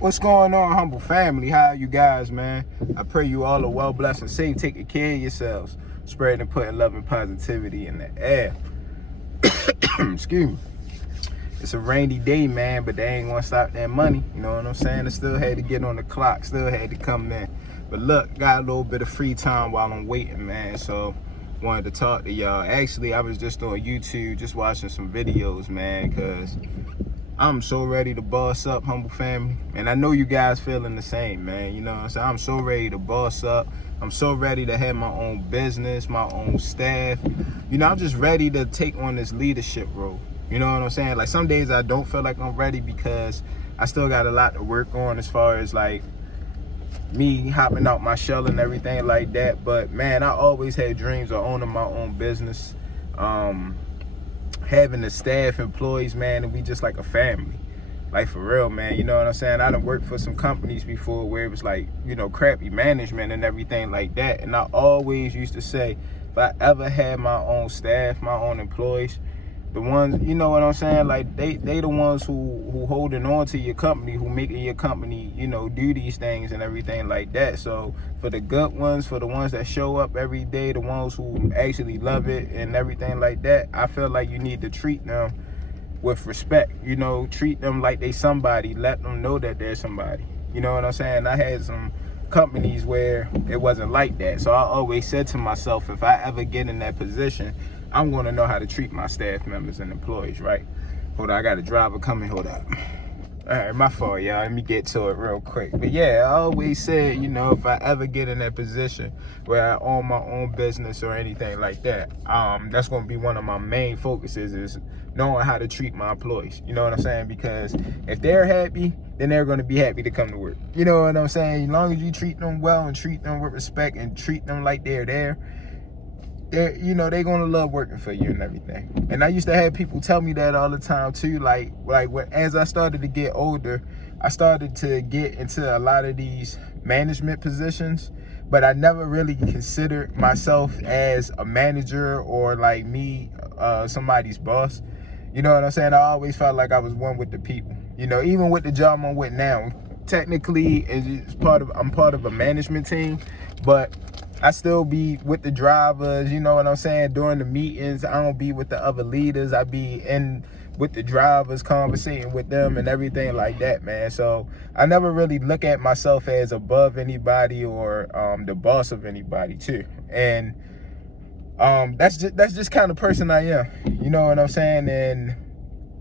What's going on, humble family? How are you guys, man? I pray you all are well, blessed, and safe, taking care of yourselves, spreading and putting love and positivity in the air. Excuse me. It's a rainy day, man, but they ain't gonna stop that money. You know what I'm saying? I still had to get on the clock, still had to come in. But look, got a little bit of free time while I'm waiting, man. So wanted to talk to y'all. Actually, I was just on YouTube, just watching some videos, man, because I'm so ready to boss up, humble family. And I know you guys feeling the same, man. You know what I'm saying? I'm so ready to boss up. I'm so ready to have my own business, my own staff. You know, I'm just ready to take on this leadership role. You know what I'm saying? Like, some days I don't feel like I'm ready because I still got a lot to work on as far as like me hopping out my shell and everything like that. But man, I always had dreams of owning my own business, having the staff, employees, man, and we just like a family. Like, for real, man. You know what I'm saying? I done worked for some companies before where it was like, you know, crappy management and everything like that. And I always used to say, if I ever had my own staff, my own employees, the ones, you know what I'm saying, like they the ones who holding on to your company, who making your company, you know, do these things and everything like that. So for the good ones, for the ones that show up every day, the ones who actually love it and everything like that, I feel like you need to treat them with respect. You know, treat them like they somebody, let them know that they're somebody. You know what I'm saying? I had some companies where it wasn't like that. So I always said to myself, if I ever get in that position, I'm going to know how to treat my staff members and employees, right? Hold on, I got a driver coming. Hold up. All right, my fault, y'all. Let me get to it real quick. But yeah, I always said, you know, if I ever get in that position where I own my own business or anything like that, that's going to be one of my main focuses, is knowing how to treat my employees. You know what I'm saying? Because if they're happy, then they're going to be happy to come to work. You know what I'm saying? As long as you treat them well and treat them with respect and treat them like they're there, you know, they're gonna love working for you and everything. And I used to have people tell me that all the time too. Like as I started to get older, I started to get into a lot of these management positions, but I never really considered myself as a manager or like me, somebody's boss. You know what I'm saying? I always felt like I was one with the people. You know, even with the job I'm with now, technically I'm part of a management team, but I still be with the drivers, you know what I'm saying? During the meetings, I don't be with the other leaders. I be in with the drivers, conversating with them and everything like that, man. So I never really look at myself as above anybody or the boss of anybody too. And that's just kind of person I am. You know what I'm saying? And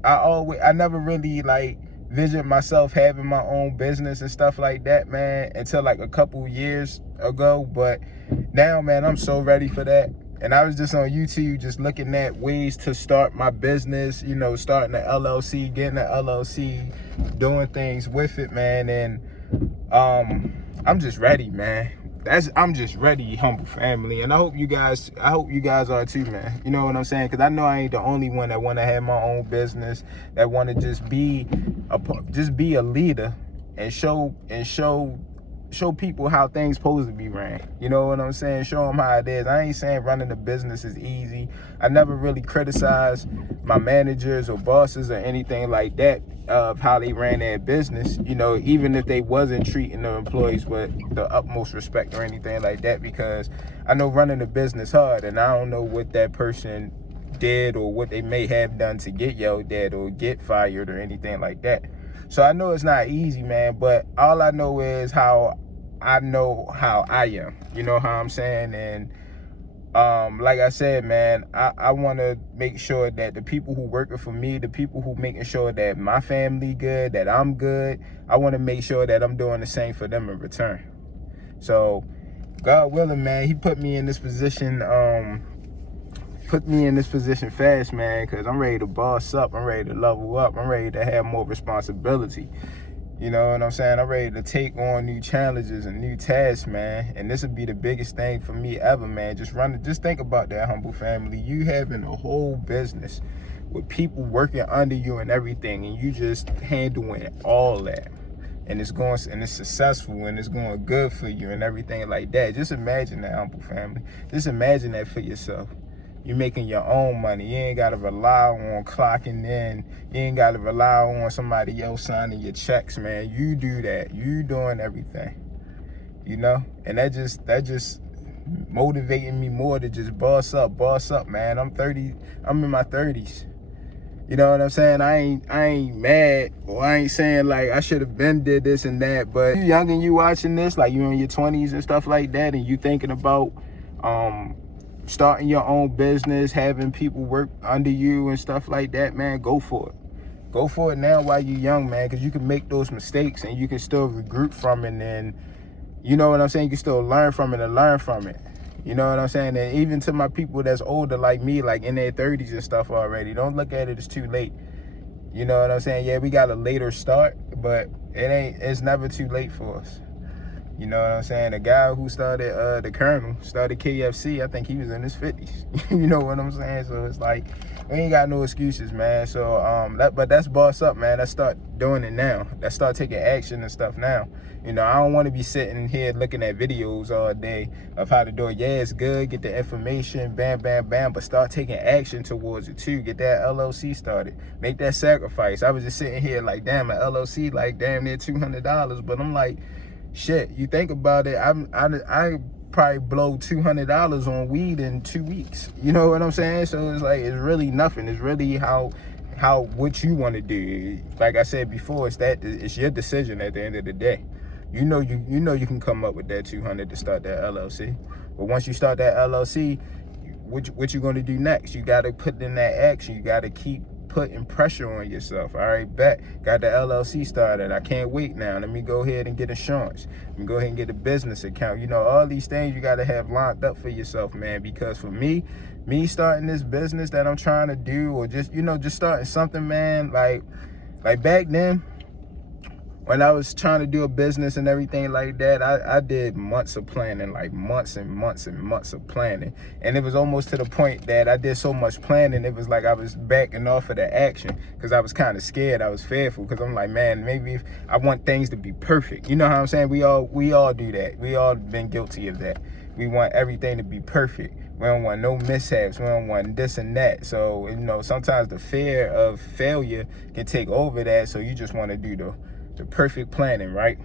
I never really like vision myself having my own business and stuff like that, man, until like a couple years ago. But now, man, I'm so ready for that. And I was just on YouTube just looking at ways to start my business, you know, starting an LLC, getting an LLC, doing things with it, man. And I'm just ready, man. I'm just ready, humble family. And I hope you guys are too, man. You know what I'm saying? Because I know I ain't the only one that want to have my own business, that want to just be a leader and show people how things supposed to be ran. You know what I'm saying? Show them how it is. I ain't saying running a business is easy. I never really criticized my managers or bosses or anything like that of how they ran their business, you know, even if they wasn't treating their employees with the utmost respect or anything like that, because I know running a business hard, and I don't know what that person did or what they may have done to get yelled at or get fired or anything like that. So I know it's not easy, man, but all I know is how I know how I am. You know how I'm saying? And like I said, man, I want to make sure that the people who working for me, the people who making sure that my family good, that I'm good, I want to make sure that I'm doing the same for them in return. So God willing, man, he put me in this position, fast, man, because I'm ready to boss up. I'm ready to level up. I'm ready to have more responsibility. You know what I'm saying? I'm ready to take on new challenges and new tasks, man. And this would be the biggest thing for me ever, man. Just think about that, humble family. You having a whole business with people working under you and everything, and you just handling all that. And it's successful and it's going good for you and everything like that. Just imagine that, humble family. Just imagine that for yourself. You making your own money. You ain't gotta rely on clocking in. You ain't gotta rely on somebody else signing your checks, man. You do that. You doing everything. You know? And that just motivating me more to just boss up, man. I'm in my 30s. You know what I'm saying? I ain't mad, or I ain't saying like I should have been did this and that, but you young and you watching this, like you in your 20s and stuff like that, and you thinking about starting your own business, having people work under you and stuff like that, man, go for it. Go for it now while you're young, man, because you can make those mistakes and you can still regroup from it, and you know what I'm saying? You can still learn from it and learn from it. You know what I'm saying? And even to my people that's older like me, like in their 30s and stuff already, don't look at it as too late. You know what I'm saying? Yeah, we got a later start, but it's never too late for us. You know what I'm saying? The guy who started, the Colonel, started KFC, I think he was in his 50s. You know what I'm saying? So it's like, we ain't got no excuses, man. So, but that's boss up, man. Let's start doing it now. Let's start taking action and stuff now. You know, I don't want to be sitting here looking at videos all day of how to do it. Yeah, it's good. Get the information, bam, bam, bam. But start taking action towards it too. Get that LLC started. Make that sacrifice. I was just sitting here like, damn, an LLC, like damn near $200. But I'm like, shit, you think about it, I probably blow $200 on weed in 2 weeks. You know what I'm saying? So it's like, it's really nothing. It's really how what you want to do. Like I said before, it's your decision at the end of the day. You know you can come up with that 200 to start that LLC. But once you start that LLC, what you gonna do next? You gotta put in that action. You gotta keep putting pressure on yourself. All right, bet. Got the LLC started. I can't wait now. Let me go ahead and get insurance. Let me go ahead and get a business account. You know, all these things you gotta have lined up for yourself, man. Because for me starting this business that I'm trying to do, or just, you know, just starting something, man, like back then, when I was trying to do a business and everything like that, I did months of planning, like months and months and months of planning. And it was almost to the point that I did so much planning, it was like I was backing off of the action because I was kind of scared. I was fearful because I'm like, man, maybe if I want things to be perfect. You know how I'm saying? We all do that. We all been guilty of that. We want everything to be perfect. We don't want no mishaps. We don't want this and that. So, you know, sometimes the fear of failure can take over that. So you just want to do the perfect planning, right?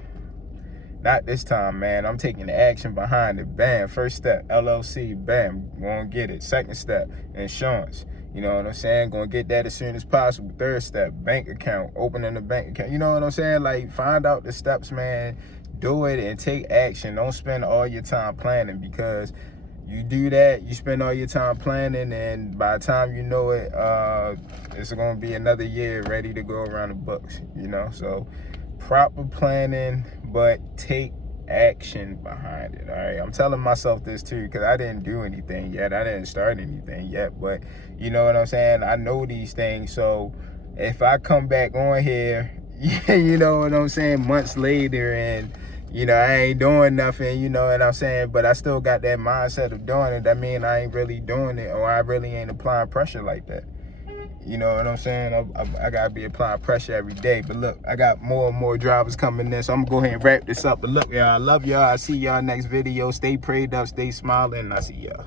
Not this time, man. I'm taking the action behind it. Bam. First step, LLC. Bam. Gonna get it. Second step, insurance. You know what I'm saying? Gonna get that as soon as possible. Third step, bank account. Opening a bank account. You know what I'm saying? Like, find out the steps, man. Do it and take action. Don't spend all your time planning, because you do that, you spend all your time planning, and by the time you know it, it's gonna be another year ready to go around the books, you know? So proper planning, but take action behind it. All right, I'm telling myself this too, because I didn't do anything yet. I didn't start anything yet, but you know what I'm saying? I know these things. So if I come back on here, you know what I'm saying, months later, and you know, I ain't doing nothing, you know what I'm saying, but I still got that mindset of doing it, that mean I ain't really doing it, or I really ain't applying pressure like that. You know what I'm saying? I gotta be applying pressure every day. But look, I got more and more drivers coming in, so I'm gonna go ahead and wrap this up. But look, y'all, I love y'all. I see y'all next video. Stay prayed up, stay smiling, and I see y'all.